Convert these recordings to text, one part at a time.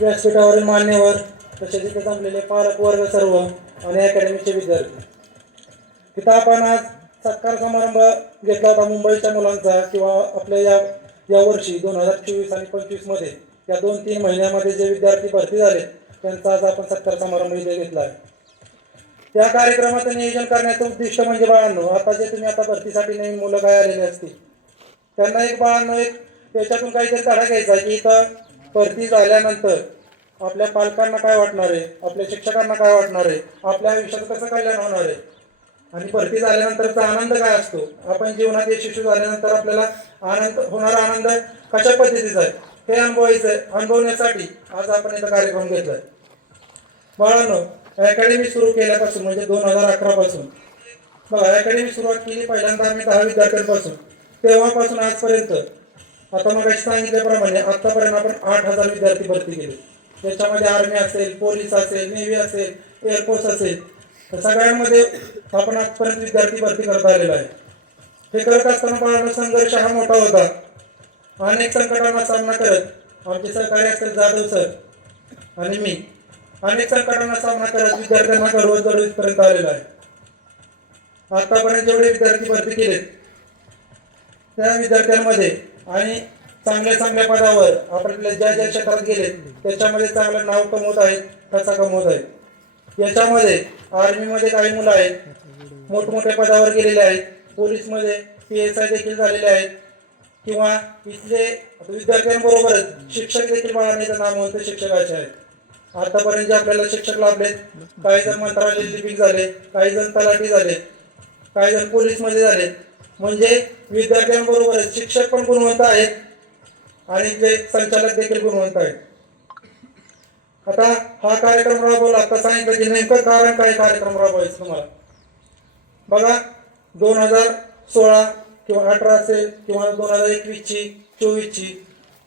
व्यासपीठावरील मान्यवर तसेच इथे जमलेले पालक वर्ग सर्व आणि अकॅडमीचे विद्यार्थी. तिथं आपण आज सत्कार समारंभ घेतला होता मुंबईच्या मुलांचा किंवा आपल्या या या वर्षी दोन हजार चोवीस आणि पंचवीसमध्ये या दोन तीन महिन्यामध्ये जे विद्यार्थी भरती झाले त्यांचा आज आपण सत्कार समारंभ इथे घेतला आहे. त्या कार्यक्रमाचं नियोजन करण्याचं उद्दिष्ट म्हणजे बाळांनो आता जे तुम्ही आता भरतीसाठी नवीन मुलं काय आलेले असतील त्यांना एक बाळांनो एक त्याच्यातून काहीतरी धडा घ्यायचा की इथं परती झाल्यानंतर आपल्या पालकांना काय वाटणार आहे? आपल्या शिक्षकांना काय वाटणार आहे? आपल्या आयुष्यात कसं कल्याण होणार आहे? आणि भरती झाल्यानंतरचा आनंद काय असतो? आपण जीवनात यशस्वी झाल्यानंतर आपल्याला आनंद होणारा आनंद कशा पद्धतीचा आहे? हे अनुभवायचं आहे. अनुभवण्यासाठी आज आपण इथं कार्यक्रम घेतलाय. बाळांनो अकॅडमी सुरू केल्यापासून म्हणजे दोन हजार अकरा पासून बघा अकॅडमी सुरुवात केली पहिल्यांदा आम्ही दहा विद्यार्थ्यांपासून. तेव्हापासून आजपर्यंत आता मग सांगितल्याप्रमाणे आतापर्यंत आपण आठ हजार विद्यार्थी भरती केले. त्याच्यामध्ये आर्मी असेल पोलीस असेल नेव्ही असेल एअरफोर्स असेल. तर सगळ्यांमध्ये आपण आजपर्यंत विद्यार्थी भरती करत आलेलो आहे. हे करत असताना पाहणं संघर्ष हा मोठा होता. अनेक संकटांना सामना करत आमचे सहकारी असेल जाधव सर आणि मी अनेक संकटांना सामना करत विद्यार्थ्यांना घडवत घडवीपर्यंत आलेलो आहे. आतापर्यंत जेवढे विद्यार्थी भरती केलेत त्या विद्यार्थ्यांमध्ये आणि चांगल्या चांगल्या पदावर आपल्या ज्या ज्या क्षेत्रात गेले त्याच्यामध्ये चांगलं नाव कमवत आहेत ठसा कमवत आहेत. याच्यामध्ये आर्मीमध्ये काही मुलं आहेत मोठमोठ्या पदावर गेलेले आहेत पोलीसमध्ये पी एस आय देखील झालेले आहेत किंवा इथले विद्यार्थ्यांबरोबरच शिक्षक देखील बाळांनीचं नामवंत शिक्षकाचे आहेत. आतापर्यंत जे आपल्याला शिक्षक लाभलेत काही जण मंत्रालय लिपिक झाले काही जण तलाठी झाले काही जण पोलीसमध्ये झाले. म्हणजे विद्यार्थ्यांबरोबरच शिक्षक पण गुणवंत आहेत आणि ते संचालक देखील गुणवंत आहेत. आता हा कार्यक्रम राबवला आता सांगितलं की नेमकं कारण काय कार्यक्रम राबवायचं तुम्हाला? बघा दोन हजार सोळा किंवा अठरा असेल किंवा दोन हजार एकवीसची चोवीसची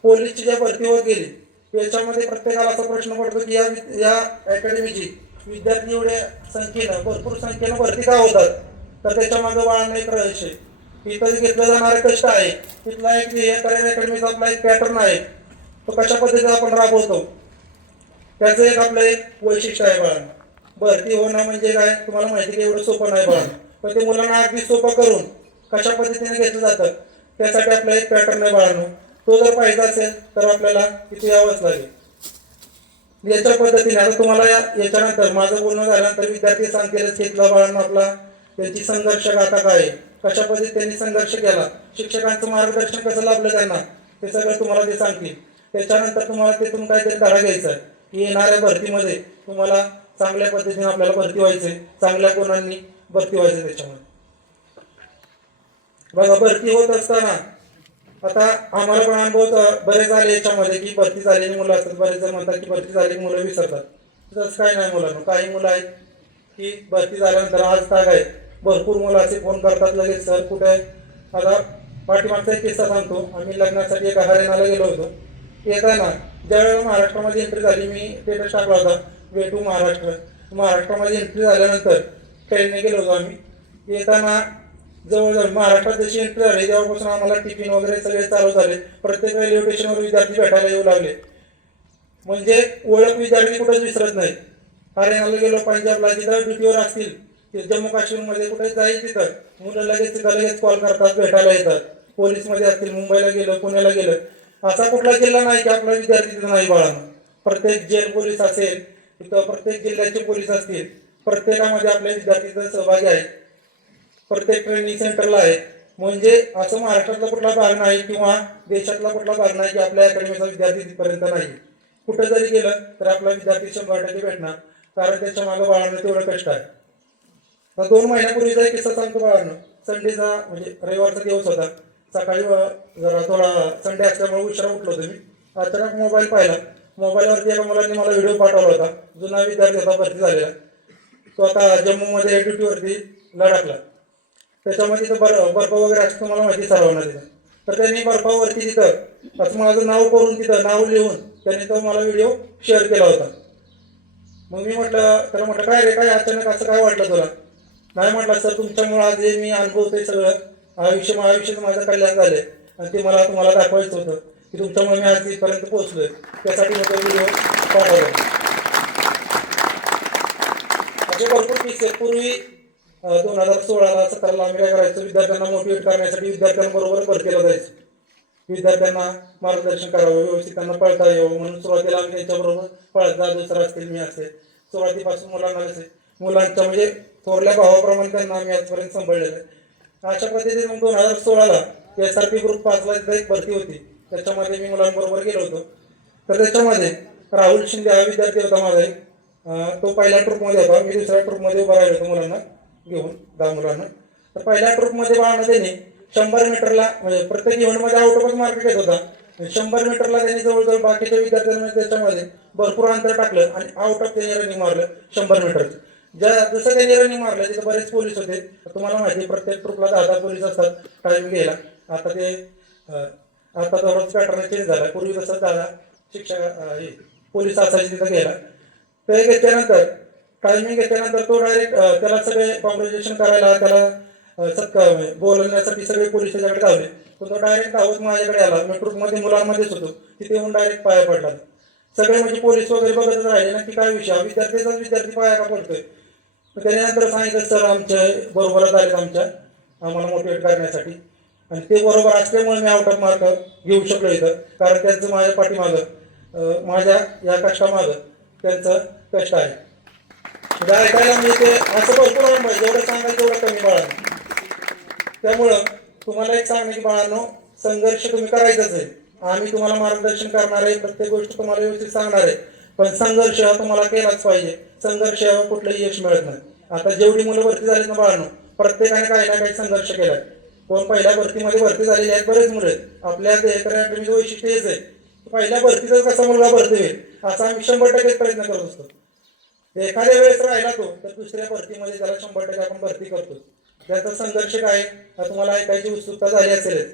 पोलीसची ज्या भरती होत गेली याच्यामध्ये प्रत्येकाला असा प्रश्न पडतो की या या अकॅडमीची विद्यार्थी एवढ्या संख्येनं भरपूर संख्येनं भरती का होतात? तर त्याच्यामागे बाळांना एक रहस्य आहे. इथं घेतला घेतलं कष्ट आहे. तिथला एक हे आपला एक पॅटर्न आहे. तो कशा पद्धतीने आपण राबवतो? त्याचं एक आपलं एक वैशिष्ट्य आहे बाळांना ते होणं म्हणजे काय? तुम्हाला माहिती की एवढं सोपं नाही बाळांना पण ते मुलांना अगदी सोपं करून कशा पद्धतीने घेतलं जातं? त्यासाठी आपला एक पॅटर्न आहे बाळांनो. तो जर पाहिजे असेल तर आपल्याला तिथे यावंच लागेल. याच्या पद्धतीने आता तुम्हाला याच्यानंतर माझं बोलणं झाल्यानंतर विद्यार्थी सांगतील घेतला बाळांना आपला त्यांची संघर्ष गाथा काय आहे? कशा पद्धतीने त्यांनी संघर्ष केला शिक्षकांचं मार्गदर्शन कसं लाभलं त्यांना ते सगळं तुम्हाला ते सांगतील. त्याच्यानंतर तुम्हाला तिथून काहीतरी धडा घ्यायचा आहे. की येणाऱ्या भरतीमध्ये तुम्हाला चांगल्या पद्धतीने आपल्याला भरती व्हायचंय चांगल्या गुणांनी भरती व्हायचं त्याच्यामध्ये. बघा भरती होत असताना आता आम्हाला पण अनुभव बरेच आले याच्यामध्ये की भरती झालेली मुलं असतात बरेच जण म्हणतात की भरती झालेली मुलं विसरतात. तसं काय नाही मुलांना काही मुलं आहेत की भरती झाल्यानंतर आज ताग आहे भरपूर मुलं असे फोन करतात लगेच सर कुठे आहे? आता पाठीमागचा एक किस्सा सांगतो. आम्ही लग्नासाठी एका हरियाणाला गेलो होतो. येताना ज्यावेळेला महाराष्ट्रामध्ये एंट्री झाली मी स्टेटस टाकला होता वे टू महाराष्ट्र. महाराष्ट्रामध्ये एंट्री झाल्यानंतर ट्रेनने गेलो होतो आम्ही. येताना जवळजवळ महाराष्ट्रात जशी एंट्री झाली तेव्हापासून आम्हाला टिफिन वगैरे सगळे चालू झाले. प्रत्येक रेल्वे स्टेशनवर विद्यार्थी भेटायला येऊ लागले. म्हणजे ओळख विद्यार्थी कुठंच विसरत नाही हरियाणाला गेलो पंजाबला जिथं ड्युटीवर असतील जम्मू काश्मीरमध्ये कुठे जाईल तिथं? मुलं लगेच तिथं लगेच कॉल करतात भेटायला येतात. पोलीसमध्ये असतील मुंबईला गेलं पुण्याला गेलं. असा कुठला जिल्हा नाही की आपला विद्यार्थी तिथं नाही बाळानं प्रत्येक जेल पोलीस असेल तिथं प्रत्येक जिल्ह्याचे पोलीस असतील प्रत्येकामध्ये आपल्या विद्यार्थीचा सहभागी आहे. प्रत्येक ट्रेनिंग सेंटरला आहे. म्हणजे असं महाराष्ट्रातला कुठला भाग नाही किंवा देशातला कुठला भाग नाही की आपल्या अकॅडमीचा विद्यार्थी तिथपर्यंत नाही. कुठं जरी गेलं तर आपला विद्यार्थी शंभर टक्के भेटणार. कारण त्याच्या मागं बाळांना तेवढं कष्ट आहे. मग दोन महिन्यापूर्वीचा एक किस्सा सांगतो बाळांनो संडेचा म्हणजे रविवारचा दिवस होता. सकाळी जरा थोडा संडे असल्यामुळे उशिरा उठलो होतो मी. अचानक मोबाईल पाहिला. मोबाईलवरती एका मुलांनी मला व्हिडिओ पाठवला होता. जुना विद्यार्थी होता भरती झालेला. तो आता जम्मूमध्ये ड्युटीवरती लडाखला. त्याच्यामध्ये तिथं बर बर्फ वगैरे असं तुम्हाला माहिती सर्वांना तिथं तर त्यांनी बर्फावरती तिथं असं माझं नाव करून तिथं नाव लिहून त्यांनी तो मला व्हिडिओ शेअर केला होता. मग मी म्हटलं त्याला म्हटलं काय रे काय अचानक असं काय वाटलं तुला? नाही म्हटलं सर तुमच्यामुळे आज हे मी अनुभवते सगळं आयुष्य आयुष्यात माझं कल्याण झालंय. आणि ते मला तुम्हाला दाखवायचं होतं की तुमच्यामुळे मी आज इथपर्यंत पोहोचलोय. त्यासाठी मी व्हिडिओ पाठवला. असे भरपूर किस्से. पूर्वी दोन हजार सोळाला सतराला आम्ही काय करायचो? विद्यार्थ्यांना मोटिवेट करण्यासाठी विद्यार्थ्यांबरोबर भरतीला जायचो. विद्यार्थ्यांना मार्गदर्शन करावं व्यवस्थित त्यांना पळता यावं म्हणून सुरुवातीला आम्ही त्यांच्याबरोबर पळत. जाधव असतील मी असेल. सुरुवातीपासून मुलांना असेल मुलांच्या म्हणजे थोरल्या भावाप्रमाणे त्यांना आम्ही आजपर्यंत सांभाळलेलं आहे. अशा पद्धतीने मग दोन हजार सोळाला एस आर पी ग्रुप पाचला एक भरती होती. त्याच्यामध्ये मी मुलांबरोबर गेलो होतो. तर त्याच्यामध्ये राहुल शिंदे हा विद्यार्थी होता माझा एक. तो पहिल्या ट्रूपमध्ये होता. मी दुसऱ्या ट्रूपमध्ये उभा राहिलो होतो मुलांना घेऊन दहा मुलांना. तर पहिल्या ट्रूपमध्ये बाळांना त्यांनी शंभर मीटरला म्हणजे प्रत्येक इव्हेंटमध्ये आउट ऑफ मार्क घेत होता. शंभर मीटरला त्यांनी जवळजवळ बाकीच्या विद्यार्थ्यांमध्ये त्याच्यामध्ये भरपूर अंतर टाकलं आणि आउट ऑफ त्यांनी रनिंग मारलं शंभर मीटरचं. जसं त्यांनी रनिंग मारलं तिथे बरेच पोलीस होते. तुम्हाला माहिती आहे, प्रत्येक ट्रुपला दहा दहा पोलीस असतात. टाईम घ्यायला आता ते आता दररोज पॅटर्न चेंज झाला. पूर्वी कसं दादा शिक्षक पोलीस असायचे तिथं गेला. ते घेतल्यानंतर टायमिंग घेतल्यानंतर तो डायरेक्ट त्याला सगळे कॉंग्रॅच्युलेशन करायला त्याला सत्कार म्हणजे बोलवण्यासाठी सगळे पोलीस त्याच्याकडे धावले. तो तो डायरेक्ट धावत माझ्याकडे आला. मी ट्रुपमध्ये मुलांमध्येच होतो. तिथे येऊन डायरेक्ट पाया पडला. सगळे म्हणजे पोलीस वगैरे बघतच राहिले नक्की काय विषय? विद्यार्थ्याचाच विद्यार्थी पाया का पडतोय. मग सांगितलं सर आमच्या बरोबरच आलेत आमच्या. आम्हाला मोटिवेट करण्यासाठी. आणि ते बरोबर असल्यामुळे मी आउट ऑफ मार्क घेऊ शकलो इथं. कारण त्यांचं माझ्या पाठीमागं माझ्या या कष्टामागं त्यांचं कष्ट आहे. म्हणजे ऐकायला म्हणजे ते असं भरपूर आहे जेवढं सांगाल तेवढं कमी बाळांनो त्यामुळं तुम्हाला एक सांगणं की बाळांनो संघर्ष तुम्ही करायचाच आहे. आम्ही तुम्हाला मार्गदर्शन करणार आहे प्रत्येक गोष्ट तुम्हाला व्यवस्थित सांगणार आहे. पण संघर्ष हा तुम्हाला केलाच पाहिजे. संघर्षावर कुठलंही यश मिळत नाही. आता जेवढी मुलं भरती झाली ना बाळांनो प्रत्येकाने काही ना काही संघर्ष केलाय. कोण पहिल्या भरतीमध्ये भरती झालेली आहेत बरेच मुलं आहेत. आपल्या देहकर अकॅडमीचं वैशिष्ट्य हेच आहे. पहिल्या भरतीचा कसा मुलगा भरती होईल असा आम्ही शंभर टक्के प्रयत्न करत असतो. एखाद्या वेळेस राहिला तो तर दुसऱ्या भरतीमध्ये त्याला शंभर टक्के आपण भरती करतो. त्याचा संघर्ष काय तुम्हाला ऐकायची उत्सुकता झाली असेलच.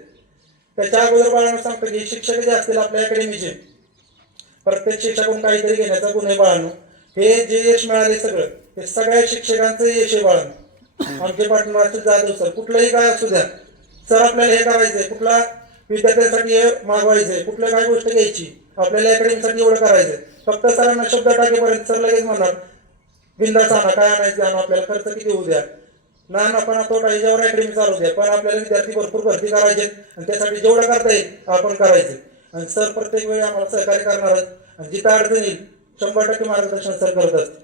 त्याच्या अगोदर बाळांना सांगतो की शिक्षक जे असतील आपल्या अकॅडमीचे प्रत्येक शिक्षकाकडून काहीतरी घेण्याचा गुन्हे आहे बाळांनो. हे जे यश मिळाले सगळं हे सगळ्या शिक्षकांचं यश आहे बाळांनो. आमचे पाठिंबा जाधव सर कुठलंही काय असू द्या सर आपल्याला हे करायचंय कुठला विद्यार्थ्यांसाठी हे मागवायचंय कुठल्या काय गोष्ट घ्यायची आपल्याला अकॅडमीसाठी एवढं करायचंय. फक्त सरांना शब्द टाकेपर्यंत सर लगेच म्हणणार बिंदास आणा काय आणायचं आणा आपल्याला खर्च किती होऊ द्या. ना ना पण तोटा याच्यावर अकॅडमी चालू द्या पण आपल्याला विद्यार्थी भरपूर भरती करायचे आणि त्यासाठी जेवढं करता येईल आपण करायचे. आणि सर प्रत्येक वेळी आम्हाला सहकार्य करणारच आणि जिथं अडचण येईल शंभर टक्के मार्गदर्शन सर करत असते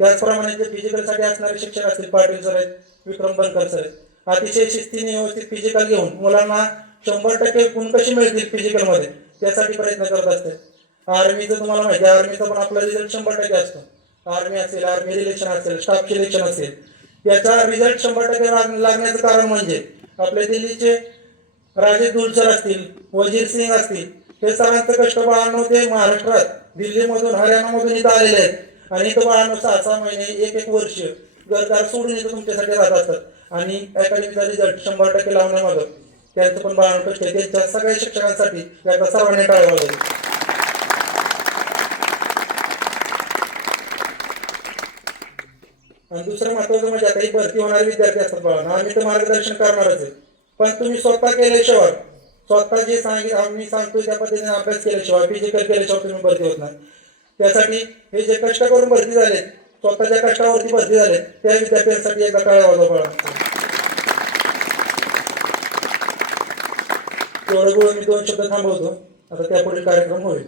त्याचप्रमाणे जे फिजिकलसाठी असणारे शिक्षक असतील पाटील सर आहेत विक्रम बनकर सर आहेत. अतिशय शिस्तीने व्यवस्थित फिजिकल घेऊन मुलांना शंभर टक्के गुण कशी मिळतील फिजिकलमध्ये त्यासाठी प्रयत्न करत असते. आर्मीचं तुम्हाला माहिती आहे आर्मीचा पण आपला रिझल्ट शंभर टक्के असतो. आर्मी असेल आर्मी रिलेशन असेल स्टाफ सिलेक्शन असेल. याचा रिझल्ट शंभर टक्के लागण्याचं कारण म्हणजे आपल्या दिल्लीचे राजे दुलसर असतील वजीर सिंग असतील हे सरांचं कष्ट बाळांनो ते महाराष्ट्रात दिल्लीमधून हरियाणामधून इथं आलेले आहेत. आणि इथं बाळांनो सहा सहा महिने एक एक वर्ष घरदार सोडून इथं तुमच्यासाठी राहत असतात आणि अकॅडमीचा रिझल्ट शंभर टक्के लावण्यामागं त्यांचं पण बाळांनो कष्ट आहे. त्यांच्या सगळ्या शिक्षकांसाठी याचा सर्वांनी टाळावा लागेल. आणि दुसरं महत्वाचं म्हणजे आता ही भरती होणारे विद्यार्थी असतात बाळांना आम्ही तर मार्गदर्शन करणारच आहे. पण तुम्ही स्वतः केल्याशिवाय स्वतः जे सांगितलं आम्ही सांगतोय त्या पद्धतीने अभ्यास केल्याशिवाय फिजिकल केल्याशिवाय तुम्ही भरती होत नाही. त्यासाठी हे जे कष्ट करून भरती झाले स्वतःच्या कष्टावरती भरती झाले त्या विद्यार्थ्यांसाठी एकदा काळ्या बाळा तेवढं बोलून मी दोन शब्द थांबवतो. आता त्यापुढील कार्यक्रम होईल.